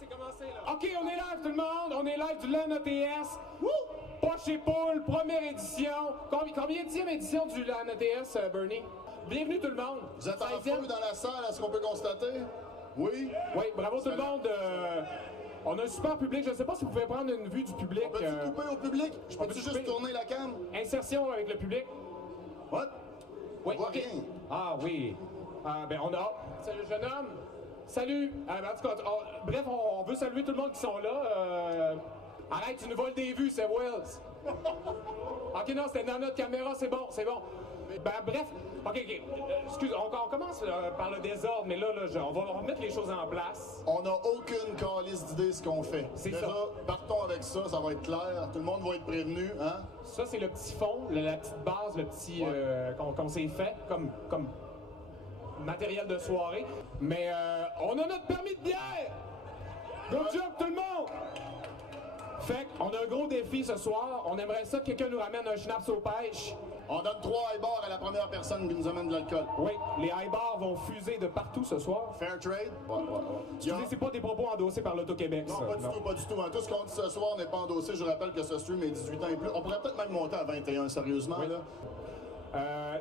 c'est commencé, là. OK, on est live, tout le monde. On est live du LAN ETS. Poche et poule, première édition. Combien édition du LAN ETS, Bernie? Bienvenue, tout le monde. Vous êtes en feu dans la salle, est-ce qu'on peut constater? Oui? Oui, bravo tout le monde. On a un super public. Je ne sais pas si vous pouvez prendre une vue du public. On peut-tu couper au public? Je peux-tu juste tourner la cam? Insertion avec le public. What? Oui, on voit rien. Ah oui. Ben on a... Salut, jeune homme. Salut. En tout cas, bref, on veut saluer tout le monde qui sont là. Arrête, tu nous voles des vues, c'est Wells. OK, non, c'était dans notre caméra, c'est bon, c'est bon. Ben bref, OK. Excuse, on commence par le désordre, mais là, on va remettre les choses en place. On n'a aucune calice d'idée ce qu'on fait. C'est déjà, ça. Partons avec ça, ça va être clair. Tout le monde va être prévenu, hein? Ça, c'est le petit fond, la petite base, le petit qu'on s'est fait comme matériel de soirée. Mais on a notre permis de bière! Good job, tout le monde! Fait qu'on a un gros défi ce soir. On aimerait ça que quelqu'un nous ramène un schnapps aux pêches. On donne 3 high bars à la première personne qui nous amène de l'alcool. Oui, les high bars vont fuser de partout ce soir. Fair trade? Ouais. Excusez, c'est pas des propos endossés par l'Auto-Québec, Non, ça. pas du tout, pas du tout. Hein. Tout ce qu'on dit ce soir n'est pas endossé. Je rappelle que ce stream est 18 ans et plus. On pourrait peut-être même monter à 21, sérieusement, oui. là.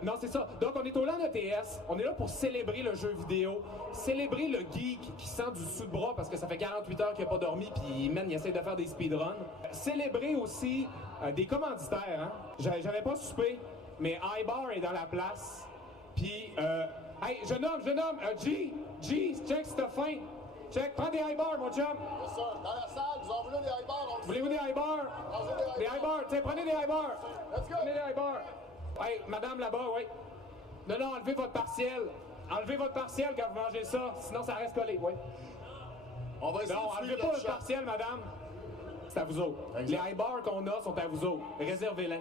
Non, c'est ça. Donc, on est au LAN ETS. On est là pour célébrer le jeu vidéo, célébrer le geek qui sent du sous de bras parce que ça fait 48 heures qu'il n'a pas dormi puis, man, il essaie de faire des speedruns. Célébrer aussi des commanditaires, hein. J'avais pas soupé, mais iBar est dans la place. Puis, hey, jeune homme, G, check si t'as faim. Check, prends des iBars, mon chum. C'est ça. Dans la salle, vous en voulez des high bars? Voulez-vous des iBars? Des iBars, tiens, prenez des iBars. Let's go. Prenez des iBars. Hey, madame là-bas, oui. Non, enlevez votre partiel. Enlevez votre partiel quand vous mangez ça, sinon ça reste collé, oui. On va essayer Non, de enlevez suivre pas le votre chat. partiel, madame. C'est à vous autres. Exact. Les iBars qu'on a sont à vous autres. Réservez-les.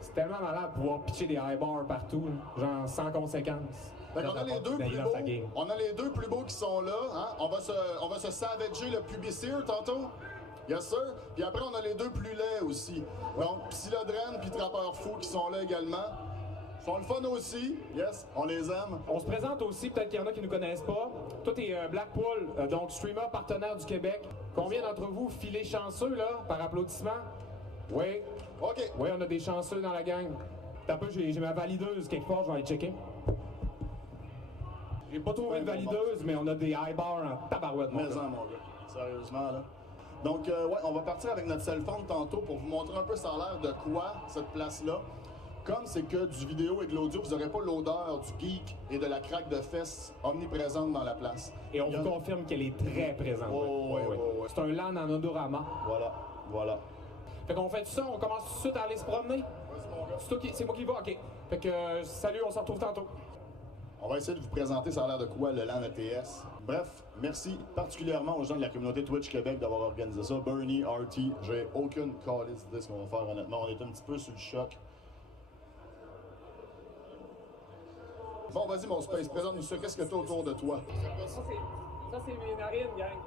C'est tellement malade de pouvoir pitcher des iBars partout, là, genre sans conséquence. Fait qu'on a les deux plus Dans sa game. beaux. On a les deux plus beaux qui sont là. Hein? On va se savager le pubicire tantôt. Yes sir. Puis après on a les deux plus laids aussi. Donc Psylodren puis Trappeur Fou qui sont là également. Ils sont le fun aussi. Yes, on les aime. On se présente aussi, peut-être qu'il y en a qui ne nous connaissent pas. Toi, t'es Blackpool, donc streamer partenaire du Québec. Combien d'entre vous filez chanceux, là, par applaudissement? Oui. OK. Oui, on a des chanceux dans la gang. T'as peu, j'ai ma valideuse quelque part, je vais aller checker. J'ai pas trouvé de valideuse, mais on a des high bars en tabarouette, mon gars. Mais-en, mon gars. Sérieusement, là. Donc, ouais, on va partir avec notre cell phone tantôt pour vous montrer un peu ça a l'air de quoi, cette place-là. Comme c'est que du vidéo et de l'audio, vous n'aurez pas l'odeur du geek et de la craque de fesses omniprésente dans la place. Et on vous confirme qu'elle est très présente. Oh, ouais. C'est un LAN en odorama. Voilà. Fait qu'on fait tout ça, on commence tout de suite à aller se promener. Vas-y, mon gars. C'est moi qui va, ok. Fait que salut, on se retrouve tantôt. On va essayer de vous présenter ça a l'air de quoi le LAN ETS. Bref, merci particulièrement aux gens de la communauté Twitch Québec d'avoir organisé ça. Bernie, RT, j'ai aucune calice d'idée ce qu'on va faire honnêtement. On est un petit peu sur le choc. Bon, vas-y mon Space, présente-nous ça. Qu'est-ce que tu as autour de toi? Ça, c'est mes narines, gang.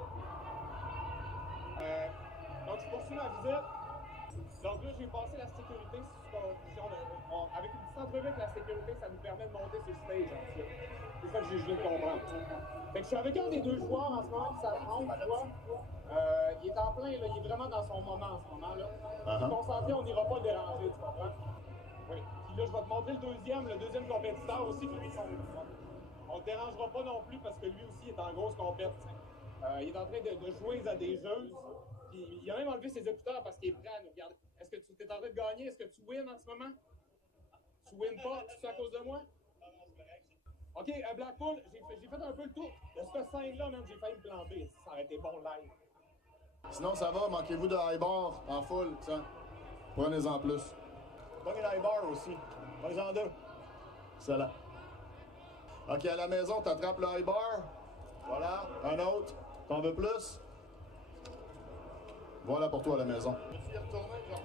Donc, je poursuis ma visite. Donc là, j'ai passé la sécurité. Avec une petite entrevue avec la sécurité, ça nous permet de monter sur le stage, ensuite. C'est ça que j'ai voulu comprendre. Fait que je suis avec un des deux joueurs en ce moment qui s'affronte, tu vois. Il est en plein, là, il est vraiment dans son moment en ce moment, là. Concentré, on n'ira pas le déranger, tu comprends? Oui. Puis là, je vais te montrer le deuxième compétiteur aussi, qui lui, on ne le dérangera pas non plus parce que lui aussi est en grosse compétition. Il est en train de jouer à des jeux. Puis il a même enlevé ses écouteurs parce qu'il est prêt à nous regarder. Est-ce que tu es en train de gagner? Est-ce que tu wins en ce moment? Tu wins pas? C'est à cause de moi? OK, Blackpool, j'ai fait un peu le tour. De cette scène-là, même, j'ai failli me planter. Ça aurait été bon live. Sinon, ça va, manquez-vous de high bar en full, ça. Prenez-en plus. Prenez le high bar aussi. Prenez-en deux. Excellent. OK, à la maison, t'attrapes le high bar. Voilà, un autre. T'en veux plus? Voilà pour toi à la maison.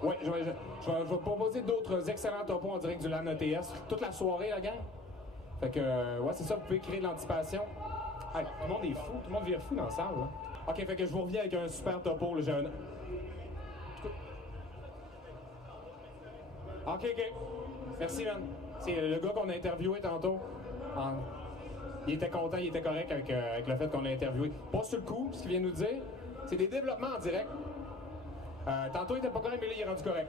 Oui, je vais te proposer d'autres excellents topos en direct du LAN ETS. Toute la soirée, la gang. Fait que, ouais, c'est ça, vous pouvez créer de l'anticipation. Hey, tout le monde est fou, tout le monde vire fou dans la salle, là. OK, fait que je vous reviens avec un super topo, là, j'ai un... OK. Merci, man. C'est le gars qu'on a interviewé tantôt. Il était content, il était correct avec le fait qu'on l'a interviewé. Pas sur le coup, ce qu'il vient de nous dire. C'est des développements en direct. Tantôt, il était pas correct, mais là, il est rendu correct.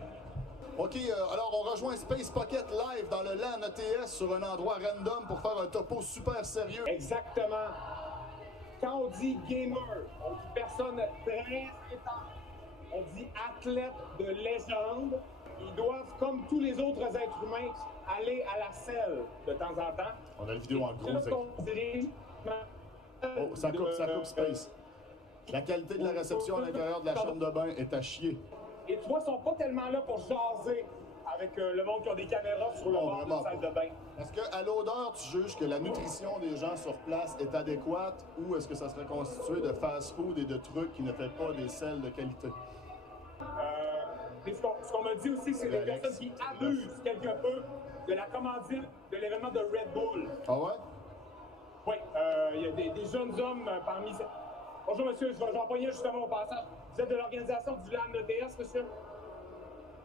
OK, alors on rejoint Space Pocket live dans le LAN ETS sur un endroit random pour faire un topo super sérieux. Exactement. Quand on dit gamer, on dit personne très étonnante. On dit athlète de légende. Ils doivent, comme tous les autres êtres humains, aller à la selle de temps en temps. On a la vidéo en gros. Oh, ça coupe Space. La qualité de la réception à l'intérieur de la chambre de bain est à chier. Et tu vois, ils sont pas tellement là pour jaser avec le monde qui a des caméras sur le bord de la salle de bain. Est-ce qu'à l'odeur, tu juges que la nutrition des gens sur place est adéquate ou est-ce que ça serait constitué de fast-food et de trucs qui ne fait pas des sels de qualité? Ce qu'on m'a dit aussi, c'est des personnes qui abusent quelque peu de la commandite de l'événement de Red Bull. Ah ouais? Oui, il y a des jeunes hommes parmi ces... Bonjour monsieur, je vais empoigner justement au passage. Vous êtes de l'organisation du LAN ETS, monsieur?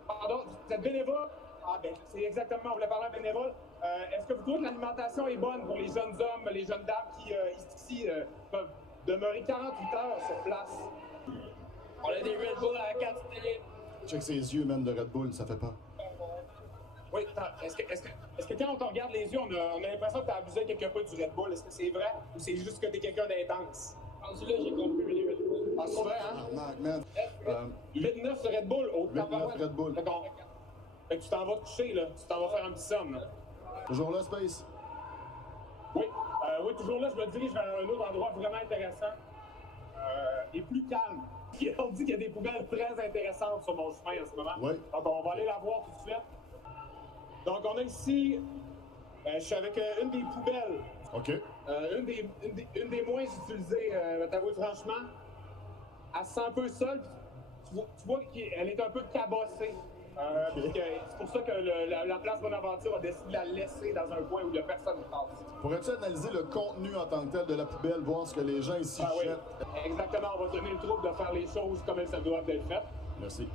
Pardon, vous êtes bénévole? Ah ben, c'est exactement, on voulait parler à bénévole. Est-ce que vous trouvez que l'alimentation est bonne pour les jeunes hommes, les jeunes dames qui, ici, peuvent demeurer 48 heures sur place? On a des Red Bull à la carte télé. Check ses yeux, même, de Red Bull, ça fait pas. Oui, est-ce que quand on te regarde les yeux, on a l'impression que tu as abusé quelque peu du Red Bull? Est-ce que c'est vrai ou c'est juste que tu es quelqu'un d'intense? Rendu là, j'ai compris les Red Bull. Ah, c'est vrai, hein? Man. 8-9 Red Bull au 8-9 Red Bull. D'accord. Fait que tu t'en vas te coucher, là. Tu t'en vas faire un petit somme, là. Toujours là, Space? Oui. Oui, toujours là, je me dirige vers un autre endroit vraiment intéressant et plus calme. On dit qu'il y a des poubelles très intéressantes sur mon chemin en ce moment. Oui. Donc, on va aller la voir tout de suite. Donc, on a ici... je suis avec une des poubelles. OK. Une des moins utilisées, t'avouer franchement. Elle se sent un peu seule. Tu vois qu'elle est un peu cabossée. C'est pour ça que la place Bonaventure a décidé de la laisser dans un coin où il n'y a personne qui passe. Pourrais-tu analyser le contenu en tant que tel de la poubelle, voir ce que les gens ici jettent? Oui. Exactement, on va donner le trouble de faire les choses comme elles se doivent d'être faites. Merci.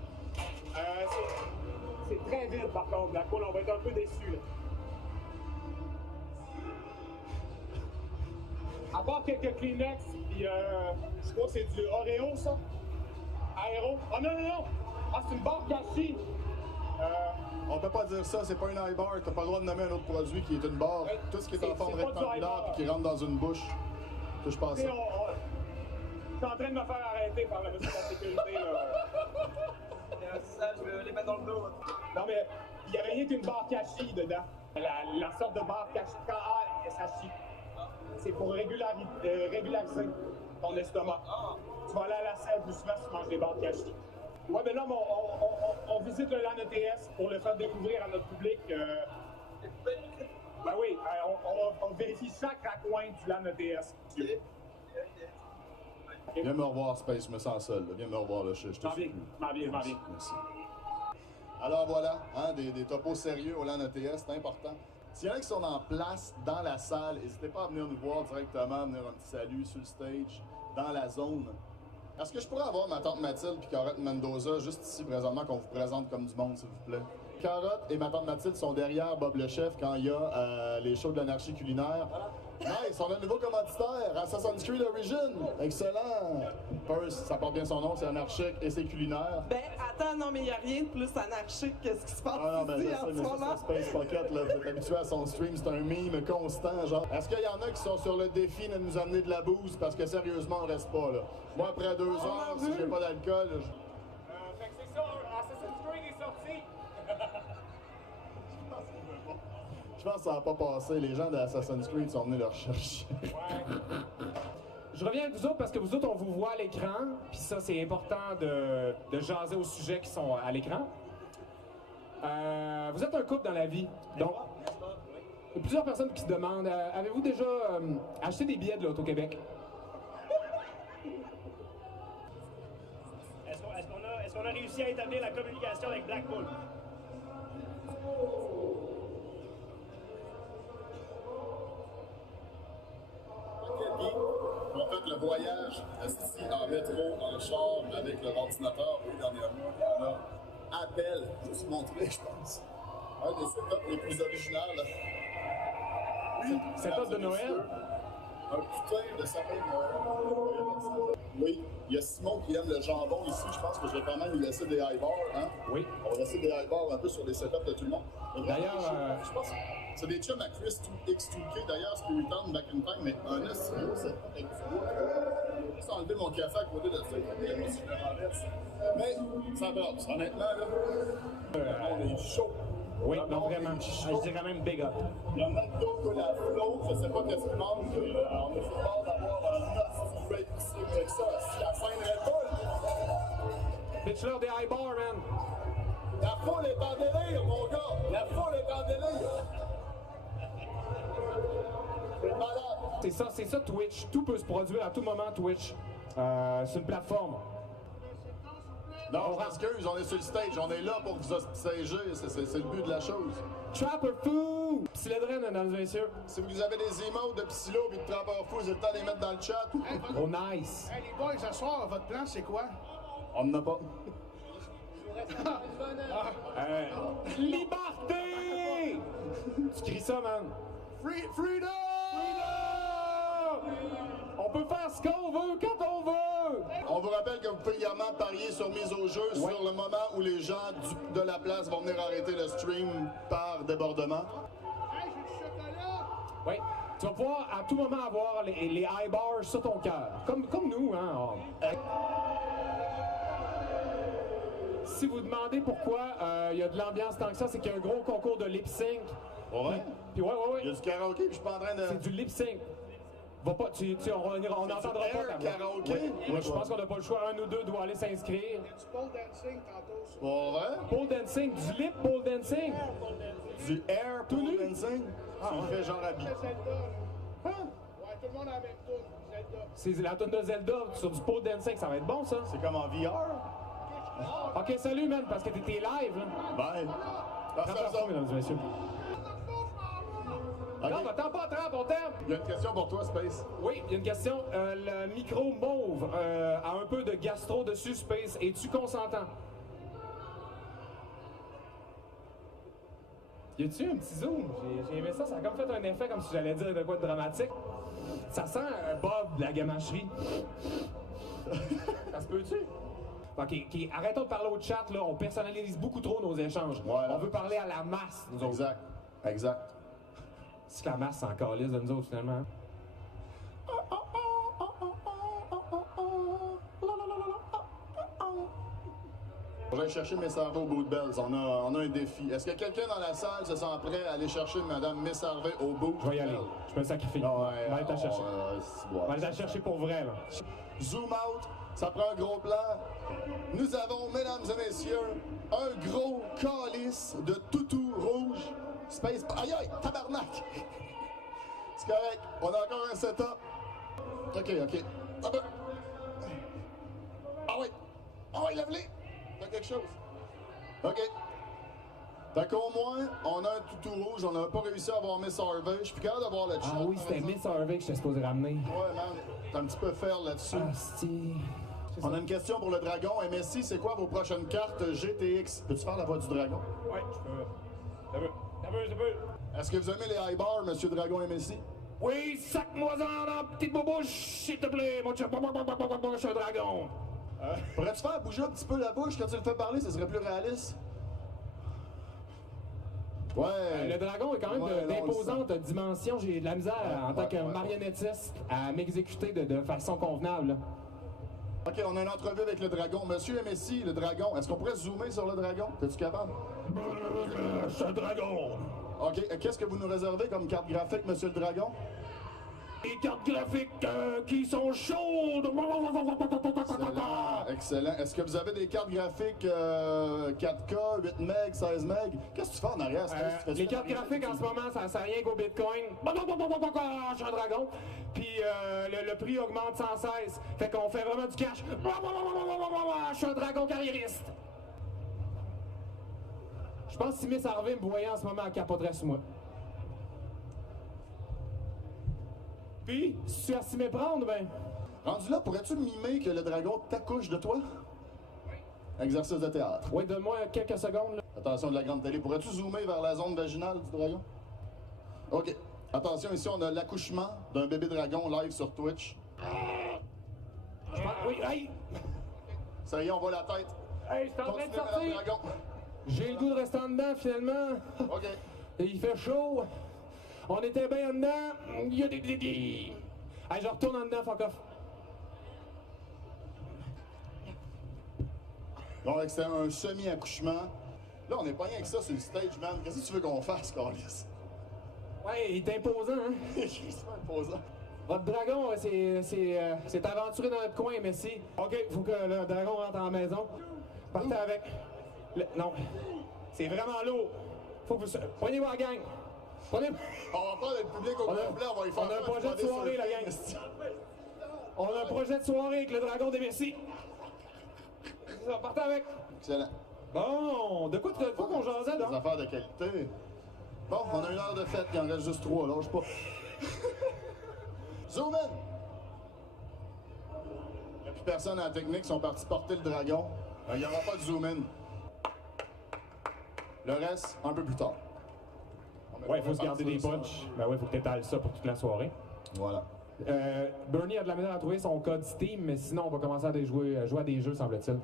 C'est très vide par contre, la coule, on va être un peu déçus. Là. À part quelques Kleenex, puis je crois que c'est du Oreo, ça? Aéro? Oh non! Ah, c'est une barre cachée! On peut pas dire ça, c'est pas une high bar. T'as pas le droit de nommer un autre produit qui est une barre. Tout ce qui est en forme rectangulaire et qui rentre dans une bouche. Touche pas à ça. Je suis en train de me faire arrêter par le monsieur de la sécurité, là. Ça, je vais les mettre dans le dos. Non, mais il y avait rien qu'une barre cachée dedans. La sorte de barre cachée, K-A-S-H-I. C'est pour régulariser ton estomac. Tu vas aller à la salle plus souvent si tu manges des barres cachées. Ouais, mais là, on visite le LAN ETS pour le faire découvrir à notre public. Ben oui, on vérifie chaque raccoin du LAN ETS. Viens me revoir, Space, je me sens seul. Viens me revoir, là, je te suis plus. M'en viens. Merci. Alors voilà, hein, des topos sérieux au LAN ETS, c'est important. S'il y en a qui sont en place dans la salle, n'hésitez pas à venir nous voir directement, venir un petit salut sur le stage, dans la zone. Est-ce que je pourrais avoir ma tante Mathilde et Carotte Mendoza juste ici présentement qu'on vous présente comme du monde, s'il vous plaît? Carotte et ma tante Mathilde sont derrière Bob le Chef quand il y a les shows de l'anarchie culinaire. Nice, on a un nouveau commanditaire, Assassin's Creed Origin. Excellent. First, ça porte bien son nom, c'est anarchique et c'est culinaire. Ben, attends, non, mais il n'y a rien de plus anarchique que ce qui se passe ici en ce moment. C'est Space Pocket, là. Vous êtes habitué à son stream, c'est un meme constant, genre. Est-ce qu'il y en a qui sont sur le défi de nous amener de la bouse? Parce que sérieusement, on reste pas, là. Moi, après 2 heures, si j'ai pas d'alcool, Fait que c'est ça, Assassin's Creed est sorti. Je pense que ça n'a pas passé. Les gens de Assassin's Creed sont venus le rechercher. Je reviens avec vous autres parce que vous autres, on vous voit à l'écran. Puis ça, c'est important de jaser aux sujets qui sont à l'écran. Vous êtes un couple dans la vie. Donc, il y a plusieurs personnes qui se demandent, avez-vous déjà acheté des billets de l'Auto-Québec? Est-ce qu'on a réussi à établir la communication avec Blackpool? On fait le voyage ici en métro, en char, avec leur ordinateur. Oui, dernièrement, il y en a. Appel, je me suis montré, je pense. un des setups les plus originales. Oui, Setup de Noël? Un putain de sapin de Noël. Oui, il y a Simon qui aime le jambon ici. Je pense que je vais quand même lui laisser des high bars. Hein? Oui. On va laisser des high bars un peu sur les setups de tout le monde. D'ailleurs, je pense que c'est des chums à Chris X2K. D'ailleurs, Spirit Town Back in Time, mais un SEO, c'est pas avec du bois. Je vais enlever mon café à côté de ça. Moi, si je le renverse. Mais ça brosse, honnêtement, là. On est chaud. Oui, non, vraiment. Je dirais même big up. Il y a McDo que la flow, je sais pas qu'est-ce qu'il manque. On est sur le bord d'avoir un autre break ici avec ça. Si la scène Red Bull. Pitch-leur des high bars, man. La foule est en délire, mon gars. La foule est en délire. C'est malade. C'est ça Twitch. Tout peut se produire à tout moment, Twitch. C'est une plateforme. Non, je m'excuse, on est sur le stage, on est là pour vous stager, c'est le but de la chose. Trapper Fou! Psylédrène, mesdames et messieurs. Si vous avez des emotes de Psylo et de Trapper Fou, vous avez le temps de les mettre dans le chat. Oh, nice. Hey, les boys, ce soir, votre plan, c'est quoi? On n'en a pas. Liberté! Tu cries ça, man. Freedom! On peut faire ce qu'on veut quand on veut! On vous rappelle que vous pouvez également parier sur mise au jeu sur le moment où les gens de la place vont venir arrêter le stream par débordement. Hey, j'ai du chocolat! Oui. Tu vas pouvoir à tout moment avoir les high bars sur ton cœur. Comme nous, hein. Si vous demandez pourquoi il y a de l'ambiance tant que ça, c'est qu'il y a un gros concours de lip sync. Ouais. Puis ouais. Il y a du karaoké, puis je suis pas en train de... C'est du lip sync. Va pas, on n'entendra pas ta voix. Karaoké? Moi, je pense qu'on n'a pas le choix. Un ou deux doit aller s'inscrire. Il y a du pole dancing tantôt. Ça. Pas vrai? Pole dancing, du lip pole dancing. Du air Tout nu? pole dancing? Tu le fais genre habillé. Zelda, là. Hein? Ouais, tout le monde a la même toune. Zelda. C'est la tonne de Zelda sur du pole dancing, ça va être bon ça. C'est comme en VR? Ok, salut man, parce que t'étais live là. Bye. Attention, mesdames et messieurs. Ok. Non, va-t'en pas, attrape, on t'aime. Il y a une question pour toi, Space. Oui, il y a une question. Le micro mauve a un peu de gastro dessus, Space. Es-tu consentant? Y a-tu un petit zoom? J'ai aimé ça, ça a comme fait un effet comme si j'allais dire de quoi de dramatique. Ça sent Bob de la gamacherie. Ça se peut-tu? Ok, arrêtons de parler au chat, là. On personnalise beaucoup trop nos échanges. Ouais, on veut parler à la masse, nous autres. Exact. C'est que la masse, c'est encore lisse de nous autres, finalement. Je vais aller chercher Miss Harvey au bout de Bells. On a un défi. Est-ce que quelqu'un dans la salle se sent prêt à aller chercher Madame Miss Harvey au bout? Je vais y aller. Je me sacrifie. Non, on va aller te chercher. On va aller te chercher pour vrai, là. Zoom out, ça prend un gros plan. Nous avons, mesdames et messieurs, un gros calice de toutou rouge. Space. Aïe aïe, tabarnak! C'est correct, on a encore un setup. Ok. Ah ouais, lève-les! T'as quelque chose? Ok. Fait qu'au moins, on a un toutou rouge, on n'a pas réussi à avoir Miss Harvey. Je suis plus capable d'avoir le chat. Ah oui, c'était Miss Harvey que j'étais supposé ramener. Ouais, man, t'es un petit peu faire là-dessus. Ah, c'est... On a une question pour le dragon. MSI, c'est quoi vos prochaines cartes GTX? Peux-tu faire la voix du dragon? Ouais, je peux. Ça peut. Est-ce que vous aimez les high bars, Monsieur Dragon MSI? Oui, sac-moi-en dans la petite bobouche, s'il te plaît, mon chat. Je suis un dragon. Pourrais-tu faire bouger un petit peu la bouche quand tu le fais parler? Ça serait plus réaliste. Ouais. Le dragon est quand même Ouais, non, d'imposante dimension. J'ai de la misère en tant que marionnettiste à m'exécuter de façon convenable. Là. Ok, on a une entrevue avec le dragon. Monsieur MSI, le dragon, est-ce qu'on pourrait zoomer sur le dragon? T'es-tu capable? Je suis un dragon. Ok, qu'est-ce que vous nous réservez comme carte graphique, Monsieur le dragon? Des cartes graphiques qui sont chaudes. Excellent. Est-ce que vous avez des cartes graphiques 4K, 8 MB, 16 MB? Qu'est-ce que tu fais en arrière? Les cartes graphiques en ce moment, ça sert rien qu'au Bitcoin. Je suis un dragon. Puis le prix augmente sans cesse. Fait qu'on fait vraiment du cash. Je suis un dragon carriériste. Je pense que si Miss Harvey me voyait en ce moment, elle capoterait sur moi. Puis, si tu as s'y méprendre, ben... Rendu là, pourrais-tu mimer que le dragon t'accouche de toi? Oui. Exercice de théâtre. Oui, donne-moi quelques secondes, là. Attention de la grande télé. Pourrais-tu zoomer vers la zone vaginale du dragon? OK. Attention, ici, on a l'accouchement d'un bébé dragon live sur Twitch. Oui, hey! Ça y est, on voit la tête. Hey, c'est en train de Continuez, Madame sortir! Dragon. J'ai le goût de rester en dedans, finalement. OK. Et il fait chaud. On était bien en dedans. Hey, je retourne en dedans, fuck off. Donc, c'était un semi-accouchement. Là, on n'est pas rien que ça sur le stage, man. Qu'est-ce que tu veux qu'on fasse, Carlis? Ouais, il est imposant, hein? C'est imposant. Votre dragon, c'est aventuré dans notre coin, mais si. OK, faut que le dragon rentre en maison. Partez avec. Non. C'est vraiment lourd. Faut que vous. Prenez-vous la gang. Prenez. On va prendre le public au complet, on va y faire. On a un projet de soirée, la gang. On a un projet de soirée avec le dragon des Messies. C'est ça, partez avec. Excellent. Bon, de quoi faut qu'on jasait, Des donc? affaires de qualité. Bon, on a 1 heure de fête, il en reste juste 3, lâche pas. Zoom in! Il n'y a plus personne à la technique, ils sont partis porter le dragon. Il n'y aura pas de zoom in. Le reste, un peu plus tard. Ouais, il faut se garder des punchs. Ben ouais, faut que t'étales ça pour toute la soirée. Voilà. Bernie a de la misère à trouver son code Steam, mais sinon on va commencer à jouer à des jeux, semble-t-il.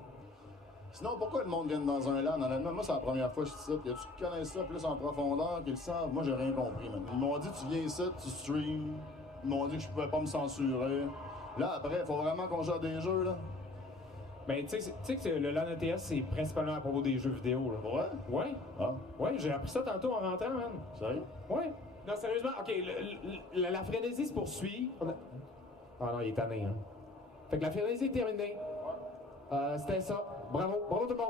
Sinon, pourquoi le monde vient dans un LAN? Honnêtement, moi, c'est la première fois que je suis ici. Y a-tu qui connaissent ça plus en profondeur, qu'ils le savent? Moi, j'ai rien compris, man. Ils m'ont dit, tu viens ici, tu stream. Ils m'ont dit que je pouvais pas me censurer. Là, après, il faut vraiment qu'on joue à des jeux, là. Ben, tu sais que le LAN ETS, c'est principalement à propos des jeux vidéo, là. Ouais? Ouais? Ah, Ouais, j'ai appris ça tantôt en rentrant, man. sérieux? Ouais. Non, sérieusement, OK, la frénésie se poursuit. Ah non, il est tanné, hein. Fait que la frénésie est terminée. C'était ça. Bravo. Bravo tout le monde.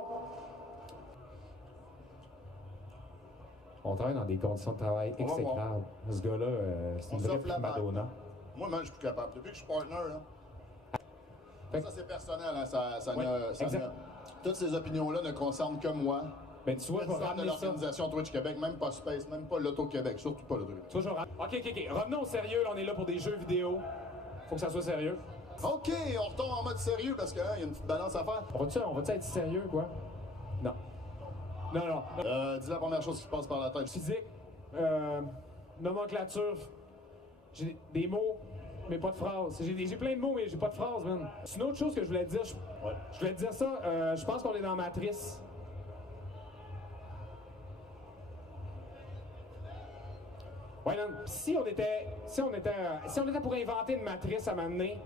On travaille dans des conditions de travail On va voir. exécrables. Ce gars-là, c'est On une vraie s'offre la balle. Madonna. Moi, man, je suis plus capable. Depuis que je suis partner, là. Fait- Ça, c'est personnel, hein. Ça Ouais, exact. Toutes ces opinions-là ne concernent que moi. Ben, tu vois, je vais Président de ramener ça. l'organisation Twitch Québec, même pas Space, même pas l'Auto-Québec, surtout pas l'Auto-Québec. Tu vois, je vais OK. Revenons au sérieux. Là, on est là pour des jeux vidéo. Faut que ça soit sérieux. OK, on retombe en mode sérieux parce qu'il y a une petite balance à faire. On va-tu être sérieux, quoi? Non. Non. Dis la première chose qui se passe par la tête. Physique, nomenclature, j'ai des mots, mais pas de phrases. J'ai plein de mots, mais j'ai pas de phrases, man. C'est une autre chose que je voulais te dire. Je voulais te dire ça, je pense qu'on est dans Matrice. Ouais, non, si on était pour inventer une matrice à m'amener,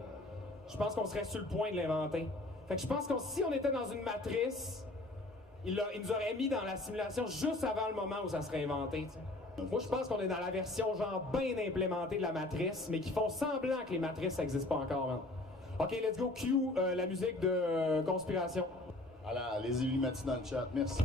je pense qu'on serait sur le point de l'inventer. Fait que je pense que si on était dans une matrice, il nous aurait mis dans la simulation juste avant le moment où ça serait inventé, tu sais. Moi, je pense qu'on est dans la version genre bien implémentée de la matrice, mais qui font semblant que les matrices n'existent pas encore, man. OK, let's go, cue la musique de conspiration. Voilà, les Illuminati dans le chat, merci.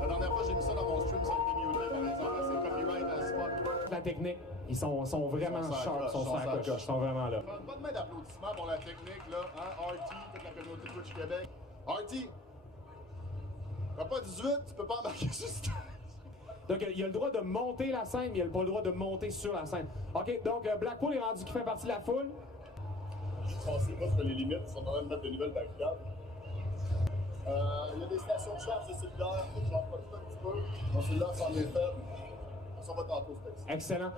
La dernière fois, j'ai mis ça dans mon stream, ça a été muté, par exemple, c'est copyright as fuck. La technique, ils sont vraiment Ils sont sharp, ils sont sur la coche, ils sont vraiment là. Une bonne main d'applaudissements pour la technique, là, hein, RT, toute la communauté Twitch Québec. RT, t'as pas 18, tu peux pas embarquer sur ce stage. Donc, il a le droit de monter la scène, mais il n'a pas le droit de monter sur la scène. OK, donc Blackpool est rendu qui fait partie de la foule. Je pensais pas sur les limites, ils sont en train de mettre de nouvelles barricades. Il y a des stations de charge de cellulaire, faut que j'en profite un petit peu. Mon cellulaire s'en est faible. On s'en va tantôt, c'est Excellent.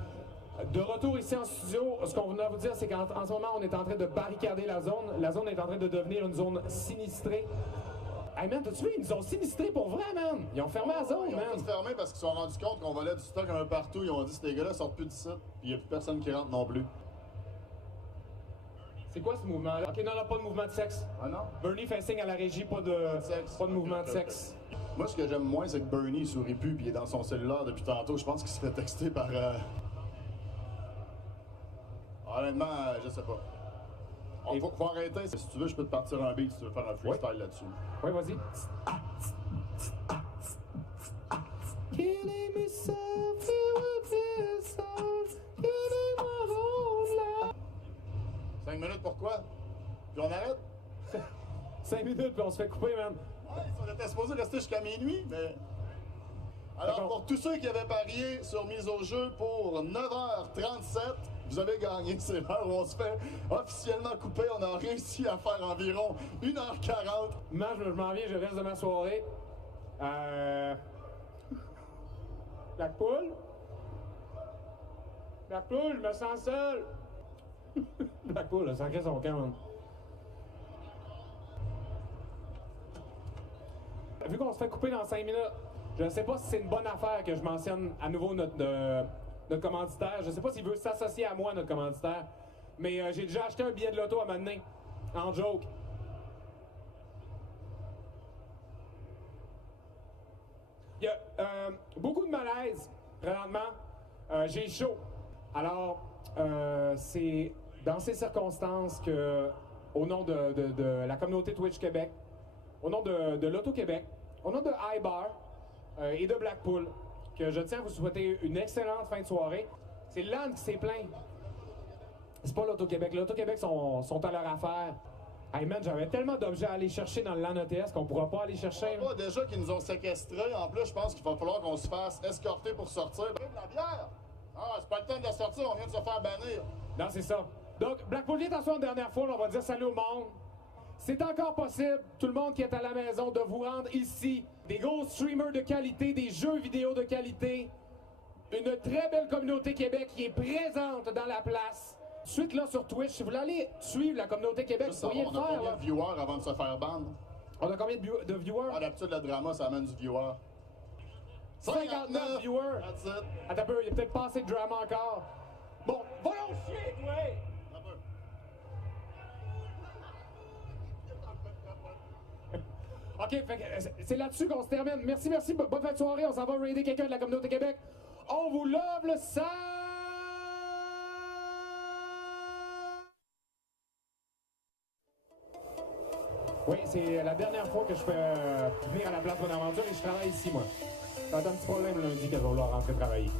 De retour ici en studio, ce qu'on voulait vous dire, c'est qu'en ce moment, on est en train de barricader la zone. La zone est en train de devenir une zone sinistrée. Hey man, t'as-tu vu? Ils nous ont sinistrés pour vrai, man! Ils ont fermé la zone, Ils ont man! tous fermé parce qu'ils se sont rendus compte qu'on volait du stock un peu partout. Ils ont dit, ces gars-là sortent plus d'ici, puis il n'y a plus personne qui rentre non plus. C'est quoi ce mouvement-là? OK, non, pas de mouvement de sexe. Ah non? Bernie fait signe à la régie, pas de mouvement de sexe. Moi, ce que j'aime moins, c'est que Bernie il sourit plus, puis il est dans son cellulaire depuis tantôt. Je pense qu'il se fait texter par... Honnêtement, je sais pas. Faut arrêter. Si tu veux, je peux te partir un beat si tu veux faire un freestyle là-dessus. Oui, vas-y. Killing me softly with this song, killing my whole life. 5 minutes, pourquoi? Puis on arrête? 5 minutes, puis on se fait couper, man. Ouais, on était supposé rester jusqu'à minuit, mais... Alors, D'accord. pour tous ceux qui avaient parié sur mise au jeu pour 9h37, vous avez gagné. C'est l'heure où on se fait officiellement couper. On a réussi à faire environ 1h40. Moi, je m'en viens, je reste de ma soirée. Blackpool? Blackpool, je me sens seul! Blackpool, a sacré son camp, man. Vu qu'on se fait couper dans 5 minutes, je ne sais pas si c'est une bonne affaire que je mentionne à nouveau notre commanditaire. Je ne sais pas s'il veut s'associer à moi, notre commanditaire. Mais j'ai déjà acheté un billet de loto à m'amener, en joke. Il y a beaucoup de malaise, présentement. J'ai chaud. Alors, c'est dans ces circonstances que, au nom de la communauté Twitch Québec, au nom de l'Auto-Québec, au nom de iBar et de Blackpool, que je tiens à vous souhaiter une excellente fin de soirée. C'est LAN qui s'est plaint. C'est pas l'Auto-Québec. L'Auto-Québec sont à leur affaire. Hey man, j'avais tellement d'objets à aller chercher dans le LAN ETS qu'on pourra pas aller chercher. Pas déjà qu'ils nous ont séquestrés. En plus, je pense qu'il va falloir qu'on se fasse escorter pour sortir. De la bière! Ah, c'est pas le temps de la sortir, on vient de se faire bannir. Non, c'est ça. Donc, Blackpool vient t'asseoir une dernière fois, on va dire salut au monde. C'est encore possible, tout le monde qui est à la maison, de vous rendre ici. Des gros streamers de qualité, des jeux vidéo de qualité. Une très belle communauté Québec qui est présente dans la place. Suite là sur Twitch, si vous voulez aller suivre la communauté Québec, vous pourriez le faire. On a combien de viewers avant de se faire ban? On a combien de viewers? Ah, d'habitude, le drama, ça amène du viewer. 59 viewers! That's it. Attends un peu, il y a peut-être pas assez de drama encore. Bon, voyons chier, toi! OK, fait que c'est là-dessus qu'on se termine. Merci, bonne fin de soirée. On s'en va raider quelqu'un de la communauté Québec. On vous love le sang! Oui, c'est la dernière fois que je peux venir à la place Bonaventure et je travaille ici, moi. Ça va être un petit problème lundi qu'elle va vouloir rentrer travailler.